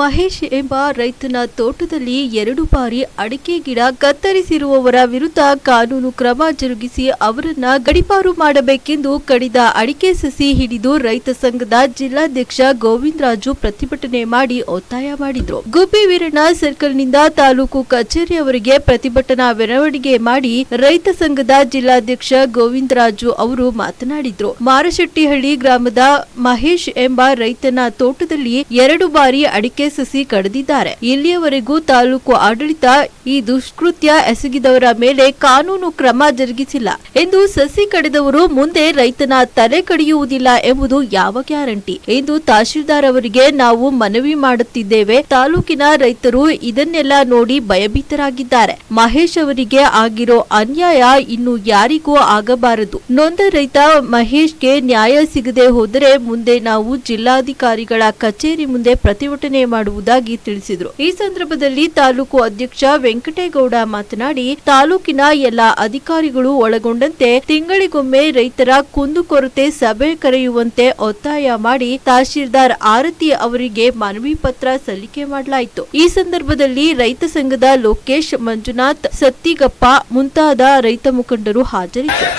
ಮಹೇಶ್ ಎಂಬ ರೈತನ ತೋಟದಲ್ಲಿ ಎರಡು ಬಾರಿ ಅಡಿಕೆ ಗಿಡ ಕತ್ತರಿಸಿರುವವರ ವಿರುದ್ಧ ಕಾನೂನು ಕ್ರಮ ಜರುಗಿಸಿ ಅವರನ್ನ ಗಡಿಪಾರು ಮಾಡಬೇಕೆಂದು ಕಡಿದ ಅಡಿಕೆ ಸಸಿ ಹಿಡಿದು ರೈತ ಸಂಘದ ಜಿಲ್ಲಾಧ್ಯಕ್ಷ ಗೋವಿಂದರಾಜು ಪ್ರತಿಭಟನೆ ಮಾಡಿ ಒತ್ತಾಯ ಮಾಡಿದ್ರು. ಗುಬ್ಬಿ ವೀರಣ್ಣ ಸರ್ಕಲ್ನಿಂದ ತಾಲೂಕು ಕಚೇರಿಯವರೆಗೆ ಪ್ರತಿಭಟನಾ ಮೆರವಣಿಗೆ ಮಾಡಿ ರೈತ ಸಂಘದ ಜಿಲ್ಲಾಧ್ಯಕ್ಷ ಗೋವಿಂದರಾಜು ಅವರು ಮಾತನಾಡಿದ್ರು. ಮಾರಶೆಟ್ಟಿಹಳ್ಳಿ ಗ್ರಾಮದ ಮಹೇಶ್ ಎಂಬ ರೈತನ ತೋಟದಲ್ಲಿ ಎರಡು ಬಾರಿ ಅಡಿಕೆ ಸಸಿ ಕಡಿದಿದ್ದಾರೆ. ಇಲ್ಲಿಯವರೆಗೂ ತಾಲೂಕು ಆಡಳಿತ ಈ ದುಷ್ಕೃತ್ಯ ಎಸಗಿದವರ ಮೇಲೆ ಕಾನೂನು ಕ್ರಮ ಜರುಗಿಸಿಲ್ಲ. ಎಂದು ಸಸಿ ಕಡಿದವರು ಮುಂದೆ ರೈತನ ತಲೆ ಕಡಿಯುವುದಿಲ್ಲ ಎಂಬುದು ಯಾವ ಗ್ಯಾರಂಟಿ? ಎಂದು ತಹಶೀಲ್ದಾರ್ ಅವರಿಗೆ ನಾವು ಮನವಿ ಮಾಡುತ್ತಿದ್ದೇವೆ. ತಾಲೂಕಿನ ರೈತರು ಇದನ್ನೆಲ್ಲ ನೋಡಿ ಭಯಭೀತರಾಗಿದ್ದಾರೆ. ಮಹೇಶ್ ಅವರಿಗೆ ಆಗಿರೋ ಅನ್ಯಾಯ ಇನ್ನು ಯಾರಿಗೂ ಆಗಬಾರದು. ನೊಂದ ರೈತ ಮಹೇಶ್ಗೆ ನ್ಯಾಯ ಸಿಗದೆ ಹೋದರೆ ಮುಂದೆ ನಾವು ಜಿಲ್ಲಾಧಿಕಾರಿಗಳ ಕಚೇರಿ ಮುಂದೆ ಪ್ರತಿಭಟನೆ ಮಾಡುವುದಾಗಿ ತಿಳಿಸಿದರು. ಈ ಸಂದರ್ಭದಲ್ಲಿ ತಾಲೂಕು ಅಧ್ಯಕ್ಷ ವೆಂಕಟೇಗೌಡ ಮಾತನಾಡಿ, ತಾಲೂಕಿನ ಎಲ್ಲ ಅಧಿಕಾರಿಗಳು ಒಳಗೊಂಡಂತೆ ತಿಂಗಳಿಗೊಮ್ಮೆ ರೈತರ ಕುಂದುಕೊರತೆ ಸಭೆ ಕರೆಯುವಂತೆ ಒತ್ತಾಯ ಮಾಡಿ ತಹಶೀಲ್ದಾರ್ ಆರತಿ ಅವರಿಗೆ ಮನವಿ ಪತ್ರ ಸಲ್ಲಿಕೆ ಮಾಡಲಾಯಿತು. ಈ ಸಂದರ್ಭದಲ್ಲಿ ರೈತ ಸಂಘದ ಲೋಕೇಶ್ ಮಂಜುನಾಥ್, ಸತ್ತಿಗಪ್ಪ ಮುಂತಾದ ರೈತ ಮುಖಂಡರು ಹಾಜರಿದ್ದರು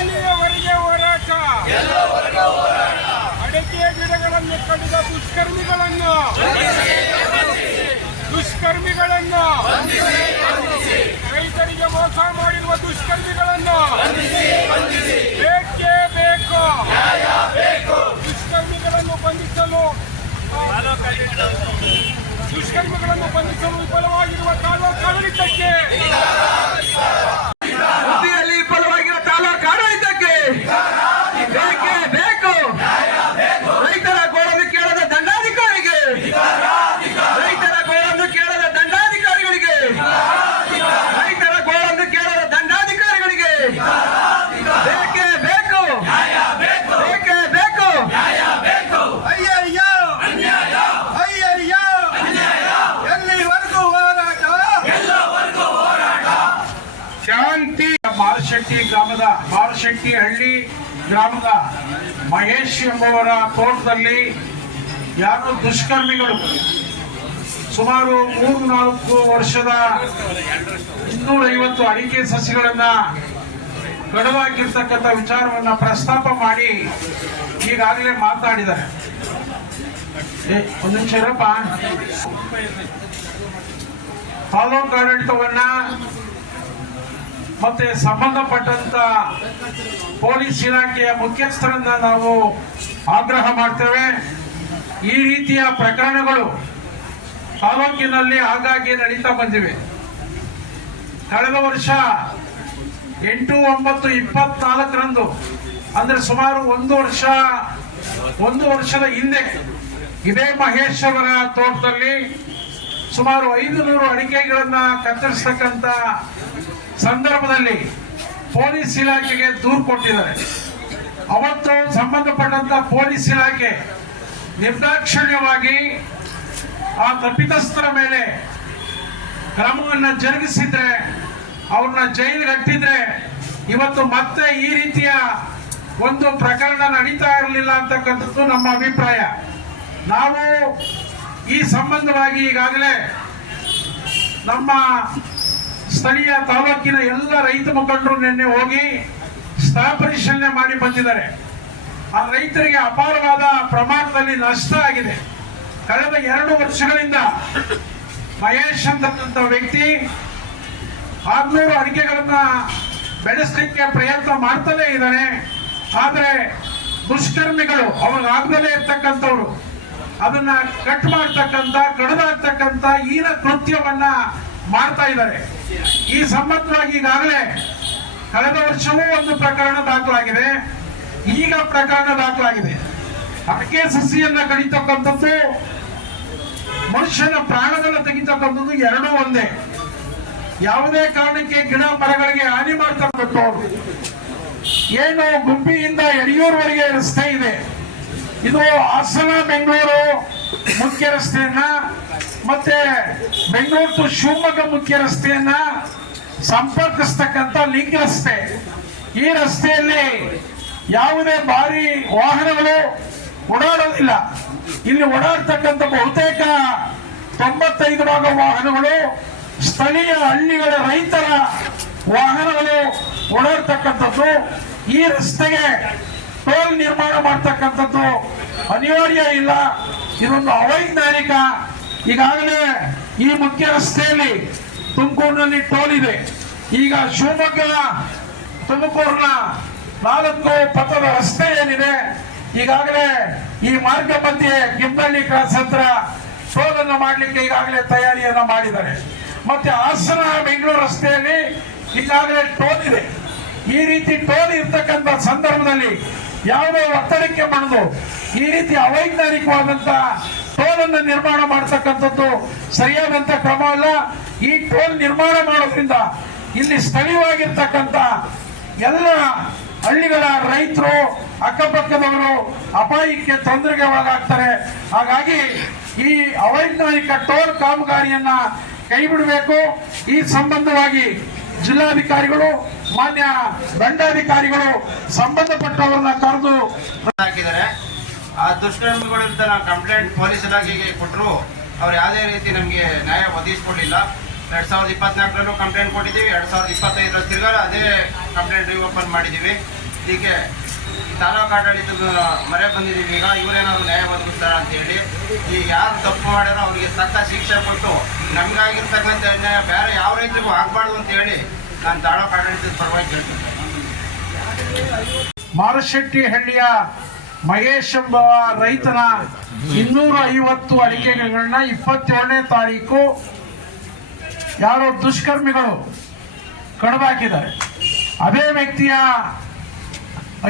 ಎಲ್ಲಿಯವರೆಗೆ ಹೋರಾಟ ಅಡಕೆ ಗಿಡಗಳನ್ನು ಕಡಿದ ದುಷ್ಕರ್ಮಿಗಳನ್ನು. ದುಷ್ಕರ್ಮಿಗಳನ್ನು. ರೈತರಿಗೆ ಮೋಸ ಮಾಡಿರುವ ದುಷ್ಕರ್ಮಿಗಳನ್ನು. ಬೇಕೇ ಬೇಕು. ದುಷ್ಕರ್ಮಿಗಳನ್ನು ಬಂಧಿಸಲು ದುಷ್ಕರ್ಮಿಗಳನ್ನು ಬಂಧಿಸಲು ವಿಫಲವಾಗಿರುವ ತಾಲೂಕು ಆಡಳಿತಕ್ಕೆ. ವಿಫಲವಾಗಿರುವ ತಾಲೂಕು ಆಡಳಿತಕ್ಕೆ ಬೇಕೇ ಬೇಕು ರೈತರ ಗೋಳನ್ನು ಕೇಳದ ದಂಡಾಧಿಕಾರಿಗೆ ರೈತರ ಗೋಳನ್ನು ಕೇಳದ ದಂಡಾಧಿಕಾರಿಗಳಿಗೆ ರೈತರ ಗೋಳನ್ನು ಕೇಳದ ದಂಡಾಧಿಕಾರಿಗಳಿಗೆ ಬೇಕೇ ಬೇಕು ಬೇಕೇ ಬೇಕು ಅಯ್ಯಯ್ಯೋ ಅಯ್ಯಯ್ಯೋ ಎಲ್ಲಿವರೆಗೂ ಹೋರಾಟ ಶಾಂತಿ ಮಾರಶೆಟ್ಟಿ ಮಾರಶೆಟ್ಟಿ ಹಳ್ಳಿ ಗ್ರಾಮದ ಮಹೇಶ್ ಎಂಬುವರ ತೋಟದಲ್ಲಿ ಯಾರು ದುಷ್ಕರ್ಮಿಗಳು ಸುಮಾರು ಮೂರು ನಾಲ್ಕು ವರ್ಷದ ಇನ್ನೂರೈವತ್ತು ಅಡಿಕೆ ಸಸಿಗಳನ್ನ ಕಡುವಾಗಿರ್ತಕ್ಕಂಥ ವಿಚಾರವನ್ನ ಪ್ರಸ್ತಾಪ ಮಾಡಿ ಈಗಾಗಲೇ ಮಾತನಾಡಿದ್ದಾರೆ ಒಂದು ನಿಮಿಷ ತಾಲೂಕು ಆಡಳಿತವನ್ನ ಮತ್ತೆ ಸಂಬಂಧಪಟ್ಟಂತ ಪೊಲೀಸ್ ಇಲಾಖೆಯ ಮುಖ್ಯಸ್ಥರನ್ನ ನಾವು ಆಗ್ರಹ ಮಾಡ್ತೇವೆ. ಈ ರೀತಿಯ ಪ್ರಕರಣಗಳು ತಾಲೂಕಿನಲ್ಲಿ ಆಗಾಗ್ಗೆ ನಡೀತಾ ಬಂದಿವೆ. ಕಳೆದ ವರ್ಷ ಎಂಟು ಒಂಬತ್ತು ಇಪ್ಪತ್ನಾಲ್ಕರಂದು, ಅಂದ್ರೆ ಸುಮಾರು ಒಂದು ವರ್ಷ, ಒಂದು ವರ್ಷದ ಹಿಂದೆ ಇದೇ ಮಹೇಶ್ವರ ತೋಟದಲ್ಲಿ ಸುಮಾರು ಐದು ನೂರು ಅಡಿಕೆಗಳನ್ನ ಕತ್ತರಿಸ್ತಕ್ಕಂಥ ಸಂದರ್ಭದಲ್ಲಿ ಪೊಲೀಸ್ ಇಲಾಖೆಗೆ ದೂರು ಕೊಟ್ಟಿದ್ದಾರೆ. ಅವತ್ತು ಸಂಬಂಧಪಟ್ಟಂತ ಪೊಲೀಸ್ ಇಲಾಖೆ ನಿರ್ದಾಕ್ಷಿಣ್ಯವಾಗಿ ಆ ತಪ್ಪಿತಸ್ಥರ ಮೇಲೆ ಕ್ರಮವನ್ನು ಜರುಗಿಸಿದ್ರೆ, ಅವ್ರನ್ನ ಜೈಲಿಗೆ ಹಟ್ಟಿದ್ರೆ ಇವತ್ತು ಮತ್ತೆ ಈ ರೀತಿಯ ಒಂದು ಪ್ರಕರಣ ನಡೀತಾ ಇರಲಿಲ್ಲ ಅಂತಕ್ಕಂಥದ್ದು ನಮ್ಮ ಅಭಿಪ್ರಾಯ. ನಾವು ಈ ಸಂಬಂಧವಾಗಿ ಈಗಾಗಲೇ ನಮ್ಮ ಸ್ಥಳೀಯ ತಾಲೂಕಿನ ಎಲ್ಲ ರೈತ ಮುಖಂಡರು ನಿನ್ನೆ ಹೋಗಿ ಸ್ಥಳ ಪರಿಶೀಲನೆ ಮಾಡಿ ಬಂದಿದ್ದಾರೆ. ಆ ರೈತರಿಗೆ ಅಪಾರವಾದ ಪ್ರಮಾಣದಲ್ಲಿ ನಷ್ಟ ಆಗಿದೆ. ಕಳೆದ ಎರಡು ವರ್ಷಗಳಿಂದ ಮಹೇಶ್ ಅಂತಕ್ಕಂಥ ವ್ಯಕ್ತಿ ಆರ್ನೂರು ಅಡಿಕೆಗಳನ್ನ ಬೆಳೆಸಲಿಕ್ಕೆ ಪ್ರಯತ್ನ ಮಾಡ್ತಲೇ ಇದ್ದಾನೆ. ಆದರೆ ದುಷ್ಕರ್ಮಿಗಳು, ಅವ್ರಿಗೆ ಆಗ್ದಲೇ ಇರ್ತಕ್ಕಂಥವ್ರು. ಅದನ್ನ ಕಟ್ ಮಾಡ್ತಕ್ಕಂಥ ಕಡಿದಾಗ್ತಕ್ಕಂಥ ಈನ ಕೃತ್ಯವನ್ನ ಮಾಡ್ತಾ ಇದ್ದಾರೆ. ಈ ಸಂಬಂಧವಾಗಿ ಈಗಾಗಲೇ ಕಳೆದ ವರ್ಷವೂ ಒಂದು ಪ್ರಕರಣ ದಾಖಲಾಗಿದೆ. ಈಗ ಪ್ರಕರಣ ದಾಖಲಾಗಿದೆ. ಅಡಕೆ ಸಸಿಯನ್ನ ಕಡಿತಕ್ಕಂಥದ್ದು, ಮನುಷ್ಯನ ಪ್ರಾಣಗಳನ್ನ ತೆಗಿತಕ್ಕಂಥದ್ದು ಎರಡೂ ಒಂದೇ. ಯಾವುದೇ ಕಾರಣಕ್ಕೆ ಗಿಡ ಮರಗಳಿಗೆ ಹಾನಿ ಮಾಡ್ತಕ್ಕಂಥ ಏನು ಗುಬ್ಬಿಯಿಂದ ಯಡಿಯೂರ್ವರೆಗೆ ರಸ್ತೆ ಇದೆ. ಇದು ಹಾಸನ, ಬೆಂಗಳೂರು ಮುಖ್ಯ ರಸ್ತೆಯನ್ನ ಮತ್ತೆ ಬೆಂಗಳೂರು ಟು ಶಿವಮೊಗ್ಗ ಮುಖ್ಯ ರಸ್ತೆಯನ್ನ ಸಂಪರ್ಕಿಸ್ತಕ್ಕಂಥ ಲಿಂಕ್ ರಸ್ತೆ. ಈ ರಸ್ತೆಯಲ್ಲಿ ಯಾವುದೇ ಭಾರಿ ವಾಹನಗಳು ಓಡಾಡೋದಿಲ್ಲ. ಇಲ್ಲಿ ಓಡಾಡ್ತಕ್ಕಂಥ ಬಹುತೇಕ ತೊಂಬತ್ತೈದು ಭಾಗ ವಾಹನಗಳು, ಸ್ಥಳೀಯ ಹಳ್ಳಿಗಳ ರೈತರ ವಾಹನಗಳು ಓಡಾಡ್ತಕ್ಕಂಥದ್ದು. ಈ ರಸ್ತೆಗೆ ಟೋಲ್ ನಿರ್ಮಾಣ ಮಾಡ್ತಕ್ಕಂಥದ್ದು ಅನಿವಾರ್ಯ ಇಲ್ಲ. ಇದೊಂದು ಅವೈಜ್ಞಾನಿಕ ಈಗಾಗಲೇ ಈ ಮುಖ್ಯ ರಸ್ತೆಯಲ್ಲಿ ತುಮಕೂರಿನಲ್ಲಿ ಟೋಲ್ ಇದೆ. ಈಗ ಶಿವಮೊಗ್ಗ ತುಮಕೂರಿನ ನಾಲ್ಕು ಪಥದ ರಸ್ತೆ ಏನಿದೆ, ಈಗಾಗಲೇ ಈ ಮಾರ್ಗ ಮಧ್ಯೆ ಕಿಂಬಳ್ಳಿ ಕ್ರಾಸ್ ಹತ್ರ ಟೋಲ್ ಅನ್ನು ಮಾಡಲಿಕ್ಕೆ ಈಗಾಗಲೇ ತಯಾರಿಯನ್ನು ಮಾಡಿದ್ದಾರೆ. ಮತ್ತೆ ಹಾಸನ ಬೆಂಗಳೂರು ರಸ್ತೆಯಲ್ಲಿ ಈಗಾಗಲೇ ಟೋಲ್ ಇದೆ. ಈ ರೀತಿ ಟೋಲ್ ಇರ್ತಕ್ಕಂಥ ಸಂದರ್ಭದಲ್ಲಿ ಯಾವುದೇ ಒತ್ತಡಕ್ಕೆ ಮಣಿದು ಈ ರೀತಿ ಅವೈಜ್ಞಾನಿಕವಾದಂತ ಟೋಲ್ ಅನ್ನು ನಿರ್ಮಾಣ ಮಾಡತಕ್ಕಂಥದ್ದು ಸರಿಯಾದಂತ ಕ್ರಮ ಅಲ್ಲ. ಈ ಟೋಲ್ ನಿರ್ಮಾಣ ಮಾಡೋದ್ರಿಂದ ಇಲ್ಲಿ ಸ್ಥಳೀಯವಾಗಿರ್ತಕ್ಕಂಥ ಎಲ್ಲ ಹಳ್ಳಿಗಳ ರೈತರು ಅಕ್ಕಪಕ್ಕದವರು ಅಪಾಯಕ್ಕೆ ತೊಂದರೆಗೆ ಒಳಗಾಗ್ತಾರೆ ಹಾಗಾಗಿ ಈ ಅವೈಜ್ಞಾನಿಕ ಟೋಲ್ ಕಾಮಗಾರಿಯನ್ನ ಕೈ ಬಿಡಬೇಕು ಈ ಸಂಬಂಧವಾಗಿ ಜಿಲ್ಲಾಧಿಕಾರಿಗಳು, ಮಾನ್ಯ ದಂಡಾಧಿಕಾರಿಗಳು ಸಂಬಂಧಪಟ್ಟವರನ್ನ ಕರೆದು ಹಾಕಿದ್ದಾರೆ. ಆ ದುಷ್ಕರ್ಮಿಗಳ ವಿರುದ್ಧ ಕಂಪ್ಲೇಂಟ್ ಪೊಲೀಸ್ ಇಲಾಖೆಗೆ ಕೊಟ್ಟರು ಅವ್ರು ಯಾವುದೇ ರೀತಿ ನಮಗೆ ನ್ಯಾಯ ಒದಗಿಸ್ಕೊಡ್ಲಿಲ್ಲ. ಎರಡು ಸಾವಿರದ ಇಪ್ಪತ್ನಾಲ್ಕರಲ್ಲೂ ಕಂಪ್ಲೇಂಟ್ ಕೊಟ್ಟಿದ್ದೀವಿ, ಎರಡು ಸಾವಿರದ ಇಪ್ಪತ್ತೈದರ ತಿರ್ಗಾ ಅದೇ ಕಂಪ್ಲೇಂಟ್ ರಿಓಪನ್ ಮಾಡಿದ್ದೀವಿ. ಇದಕ್ಕೆ ತಾಲೂಕು ಆಡಳಿತದ ಮರೆ ಬಂದಿದ್ದೀವಿ, ಈಗ ಇವರೇನಾದ್ರು ನ್ಯಾಯ ಒದಗಿಸ್ತಾರ ಅಂತ ಹೇಳಿ. ಈಗ ಯಾರು ತಪ್ಪು ಮಾಡ್ಯಾರೋ ಅವರಿಗೆ ತಕ್ಕ ಶಿಕ್ಷೆ ಕೊಟ್ಟು ನಮಗಾಗಿರ್ತಕ್ಕಂಥ ಅನ್ಯಾಯ ಬೇರೆ ಯಾವ ರೈತರಿಗೂ ಆಗಬಾರ್ದು ಅಂತ ಹೇಳಿ ನಾನು ತಾಲೂಕು ಆಡಳಿತದ ಪರವಾಗಿ ಕೇಳ್ತೀನಿ. ಮಾರುಶೆಟ್ಟಿ ಹಳ್ಳಿಯ ಮಹೇಶ್ ಎಂಬ ರೈತನ ಇನ್ನೂರ ಐವತ್ತು ಅಡಿಕೆಗಳನ್ನ ಇಪ್ಪತ್ತೇಳನೇ ತಾರೀಕು ಯಾರೋ ದುಷ್ಕರ್ಮಿಗಳು ಕಡಬಾಕಿದ್ದಾರೆ ಅದೇ ವ್ಯಕ್ತಿಯ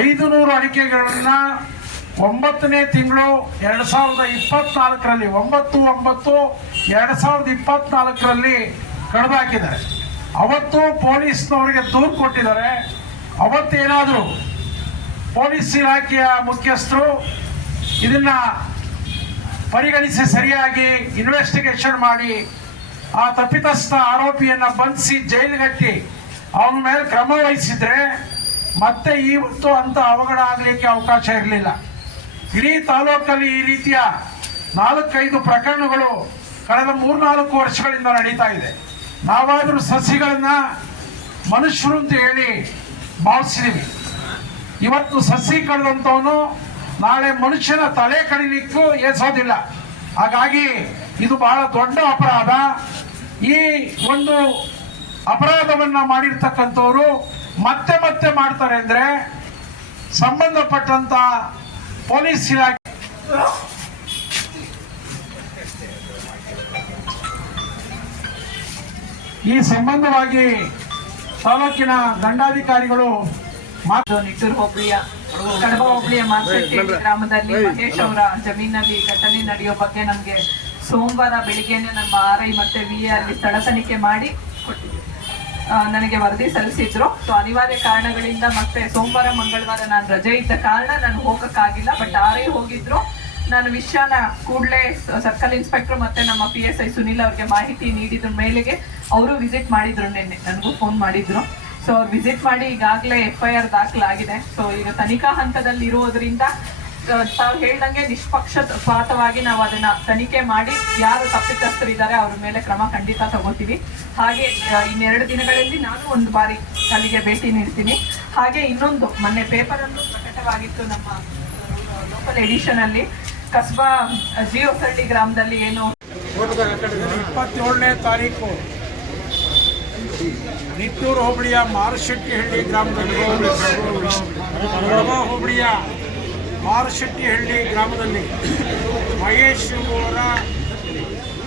ಐದು ನೂರು ಅಡಿಕೆಗಳನ್ನ ಒಂಬತ್ತನೇ ತಿಂಗಳು ಎರಡು ಸಾವಿರದ ಇಪ್ಪತ್ನಾಲ್ಕರಲ್ಲಿ, ಒಂಬತ್ತು ಒಂಬತ್ತು ಎರಡು ಸಾವಿರದ ಇಪ್ಪತ್ನಾಲ್ಕರಲ್ಲಿ ಕಡಬಾಕಿದ್ದಾರೆ ಅವತ್ತು ಪೊಲೀಸ್ನವರಿಗೆ ದೂರು ಕೊಟ್ಟಿದ್ದಾರೆ. ಅವತ್ತೇನಾದರೂ ಪೊಲೀಸ್ ಇಲಾಖೆಯ ಮುಖ್ಯಸ್ಥರು ಇದನ್ನ ಪರಿಗಣಿಸಿ ಸರಿಯಾಗಿ ಇನ್ವೆಸ್ಟಿಗೇಷನ್ ಮಾಡಿ ಆ ತಪ್ಪಿತಸ್ಥ ಆರೋಪಿಯನ್ನು ಬಂಧಿಸಿ ಜೈಲಿಗಟ್ಟಿ ಅವನ ಮೇಲೆ ಕ್ರಮ ವಹಿಸಿದ್ರೆ ಮತ್ತೆ ಹೊತ್ತು ಅಂತ ಅವಘಡ ಆಗಲಿಕ್ಕೆ ಅವಕಾಶ ಇರಲಿಲ್ಲ. ಇಡೀ ತಾಲೂಕಲ್ಲಿ ಈ ರೀತಿಯ ನಾಲ್ಕೈದು ಪ್ರಕರಣಗಳು ಕಳೆದ ಮೂರ್ನಾಲ್ಕು ವರ್ಷಗಳಿಂದ ನಡೀತಾ ಇದೆ. ನಾವಾದರೂ ಸಸಿಗಳನ್ನು ಮನುಷ್ಯರು ಅಂತ ಹೇಳಿ ಭಾವಿಸಿದೀವಿ ಇವತ್ತು ಸಸಿ ಕಳೆದಂಥವನು ನಾಳೆ ಮನುಷ್ಯನ ತಲೆ ಕಡಿಲಿಕ್ಕೂ ಏಸೋದಿಲ್ಲ ಹಾಗಾಗಿ ಇದು ಬಹಳ ದೊಡ್ಡ ಅಪರಾಧ. ಈ ಒಂದು ಅಪರಾಧವನ್ನ ಮಾಡಿರ್ತಕ್ಕಂಥವ್ರು ಮತ್ತೆ ಮತ್ತೆ ಮಾಡ್ತಾರೆ ಅಂದ್ರೆ ಸಂಬಂಧಪಟ್ಟಂತ ಪೊಲೀಸ್ ಇಲಾಖೆ ಈ ಸಂಬಂಧವಾಗಿ ತಾಲೂಕಿನ ದಂಡಾಧಿಕಾರಿಗಳು ನಿಟ್ಟೂರು ಹೋಬಳಿಯ ಕಡಬ ಹೋಬಳಿಯ ಮಾರ್ಕೆಟ್ ಗ್ರಾಮದಲ್ಲಿ ಮಹೇಶ್ ಅವರ ಜಮೀನಲ್ಲಿ ಘಟನೆ ನಡೆಯೋ ಬಗ್ಗೆ ನಮ್ಗೆ ಸೋಮವಾರ ಬೆಳಿಗ್ಗೆನೆ ನಮ್ಮ ಆರ್ ಐ ಮತ್ತೆ ವಿ ಅಲ್ಲಿ ಸ್ಥಳ ತನಿಖೆ ಮಾಡಿ ನನಗೆ ವರದಿ ಸಲ್ಲಿಸಿದ್ರು. ಸೊ ಅನಿವಾರ್ಯ ಕಾರಣಗಳಿಂದ ಮತ್ತೆ ಸೋಮವಾರ ಮಂಗಳವಾರ ನಾನು ರಜೆ ಇದ್ದ ಕಾರಣ ನಾನು ಹೋಗಕ್ಕಾಗಿಲ್ಲ ಬಟ್ ಆರ್ ಐ ಹೋಗಿದ್ರು. ನಾನು ವಿಷಯನ ಕೂಡಲೇ ಸರ್ಕಲ್ ಇನ್ಸ್ಪೆಕ್ಟರ್ ಮತ್ತೆ ನಮ್ಮ ಪಿ ಎಸ್ ಐ ಸುನಿಲ್ ಅವ್ರಿಗೆ ಮಾಹಿತಿ ನೀಡಿದ್ರ ಮೇಲೆಗೆ ಅವರು ವಿಸಿಟ್ ಮಾಡಿದ್ರು ನಿನ್ನೆ. ನನಗೂ ಫೋನ್ ಮಾಡಿದ್ರು. ಸೊ ಅವ್ರು ವಿಸಿಟ್ ಮಾಡಿ ಈಗಾಗಲೇ ಎಫ್ ಐ ಆರ್ ದಾಖಲಾಗಿದೆ. ಸೊ ಈಗ ತನಿಖಾ ಹಂತದಲ್ಲಿ ಇರುವುದರಿಂದ ತಾವು ಹೇಳ್ದಂಗೆ ನಿಷ್ಪಕ್ಷಪಾತವಾಗಿ ನಾವು ಅದನ್ನ ತನಿಖೆ ಮಾಡಿ ಯಾರು ತಪ್ಪಿತಸ್ಥರಿದ್ದಾರೆ ಅವ್ರ ಮೇಲೆ ಕ್ರಮ ಖಂಡಿತ ತಗೋತೀವಿ. ಹಾಗೆ ಇನ್ನೆರಡು ದಿನಗಳಲ್ಲಿ ನಾನು ಒಂದು ಬಾರಿ ಅಲ್ಲಿಗೆ ಭೇಟಿ ನೀಡ್ತೀನಿ. ಹಾಗೆ ಇನ್ನೊಂದು, ಮೊನ್ನೆ ಅನ್ನು ಪ್ರಕಟವಾಗಿತ್ತು ನಮ್ಮ ಲೋಕಲ್ ಎಡಿಷನ್ ಅಲ್ಲಿ. ಕಸ್ಬಾ ಜಿಯೋಸಳ್ಳಿ ಗ್ರಾಮದಲ್ಲಿ ಏನು ಇಪ್ಪತ್ತೇಳನೇ ತಾರೀಕು ನಿಟ್ಟೂರು ಹೋಬಳಿಯ ಮಾರಶೆಟ್ಟಿಹಳ್ಳಿ ಗ್ರಾಮದಲ್ಲಿ ಕಡಬ ಹೋಬಳಿಯ ಮಾರಶೆಟ್ಟಿಹಳ್ಳಿ ಗ್ರಾಮದಲ್ಲಿ ಮಹೇಶ್ ಅವರ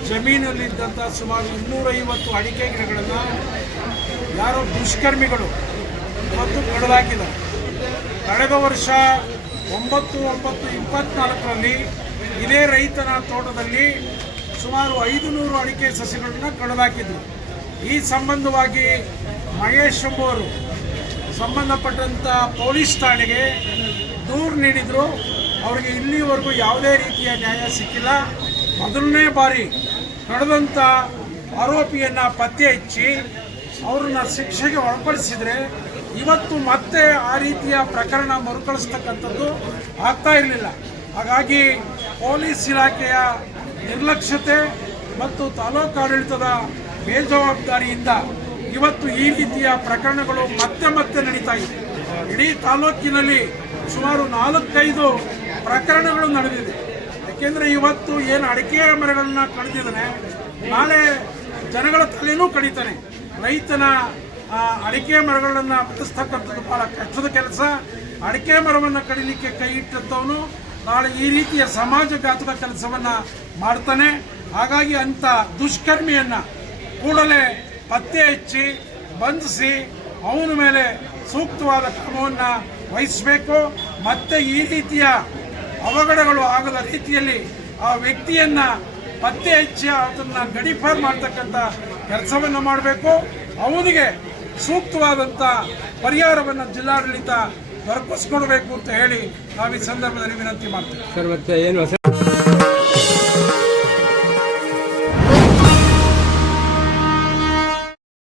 ಜಮೀನಲ್ಲಿದ್ದಂಥ ಸುಮಾರು ಇನ್ನೂರೈವತ್ತು ಅಡಿಕೆ ಗಿಡಗಳನ್ನು ಯಾರೋ ದುಷ್ಕರ್ಮಿಗಳು ಮತ್ತು ಕಡಿದಾಕಿದ್ದಾರೆ. ಕಳೆದ ವರ್ಷ ಒಂಬತ್ತು ಒಂಬತ್ತು ಇಪ್ಪತ್ನಾಲ್ಕರಲ್ಲಿ ಇದೇ ರೈತನ ತೋಟದಲ್ಲಿ ಸುಮಾರು ಐದು ನೂರು ಅಡಿಕೆ ಸಸಿಗಳನ್ನು ಕಡಿದಾಕಿದ್ರು. ಈ ಸಂಬಂಧವಾಗಿ ಮಹೇಶ್ ಎಂಬುವರು ಸಂಬಂಧಪಟ್ಟಂಥ ಪೊಲೀಸ್ ಠಾಣೆಗೆ ದೂರು ನೀಡಿದರು. ಅವರಿಗೆ ಇಲ್ಲಿವರೆಗೂ ಯಾವುದೇ ರೀತಿಯ ನ್ಯಾಯ ಸಿಕ್ಕಿಲ್ಲ. ಮೊದಲನೇ ಬಾರಿ ನಡೆದಂಥ ಆರೋಪಿಯನ್ನು ಪತ್ತೆ ಹಚ್ಚಿ ಅವ್ರನ್ನ ಶಿಕ್ಷೆಗೆ ಒಳಪಡಿಸಿದರೆ ಇವತ್ತು ಮತ್ತೆ ಆ ರೀತಿಯ ಪ್ರಕರಣ ಮರುಕಳಿಸ್ತಕ್ಕಂಥದ್ದು ಆಗ್ತಾ ಇರಲಿಲ್ಲ. ಹಾಗಾಗಿ ಪೊಲೀಸ್ ಇಲಾಖೆಯ ನಿರ್ಲಕ್ಷ್ಯತೆ ಮತ್ತು ತಾಲೂಕಾಡಳಿತದ ಬೇಜವಾಬ್ದಾರಿಯಿಂದ ಇವತ್ತು ಈ ರೀತಿಯ ಪ್ರಕರಣಗಳು ಮತ್ತೆ ಮತ್ತೆ ನಡೀತಾ ಇದೆ. ಇಡೀ ತಾಲೂಕಿನಲ್ಲಿ ಸುಮಾರು ನಾಲ್ಕೈದು ಪ್ರಕರಣಗಳು ನಡೆದಿದೆ. ಯಾಕೆಂದರೆ ಇವತ್ತು ಏನು ಅಡಿಕೆ ಮರಗಳನ್ನ ಕಡಿದಿದ್ದಾನೆ ನಾಳೆ ಜನಗಳ ತಲೆನೂ ಕಡಿತಾನೆ. ರೈತನ ಅಡಿಕೆ ಮರಗಳನ್ನು ಬಿಡಿಸ್ತಕ್ಕಂಥದ್ದು ಬಹಳ ಕಷ್ಟದ ಕೆಲಸ. ಅಡಿಕೆ ಮರವನ್ನು ಕಡಿಲಿಕ್ಕೆ ಕೈ ಇಟ್ಟಂಥವನು ನಾಳೆ ಈ ರೀತಿಯ ಸಮಾಜಘಾತಕ ಕೆಲಸವನ್ನು ಮಾಡ್ತಾನೆ. ಹಾಗಾಗಿ ಅಂತ ದುಷ್ಕರ್ಮಿಯನ್ನ ಕೂಡಲೇ ಪತ್ತೆ ಹಚ್ಚಿ ಬಂಧಿಸಿ ಅವನ ಮೇಲೆ ಸೂಕ್ತವಾದ ಕ್ರಮವನ್ನು ವಹಿಸಬೇಕು. ಮತ್ತೆ ಈ ರೀತಿಯ ಅವಘಡಗಳು ಆಗದ ರೀತಿಯಲ್ಲಿ ಆ ವ್ಯಕ್ತಿಯನ್ನ ಪತ್ತೆ ಹಚ್ಚಿ ಅದನ್ನು ಗಡಿಫಾರ್ ಮಾಡ್ತಕ್ಕಂಥ ಕೆಲಸವನ್ನು ಮಾಡಬೇಕು. ಅವನಿಗೆ ಸೂಕ್ತವಾದಂಥ ಪರಿಹಾರವನ್ನು ಜಿಲ್ಲಾಡಳಿತ ದೊರಕಿಸ್ಕೊಡ್ಬೇಕು ಅಂತ ಹೇಳಿ ನಾವು ಈ ಸಂದರ್ಭದಲ್ಲಿ ವಿನಂತಿ ಮಾಡ್ತೇವೆ.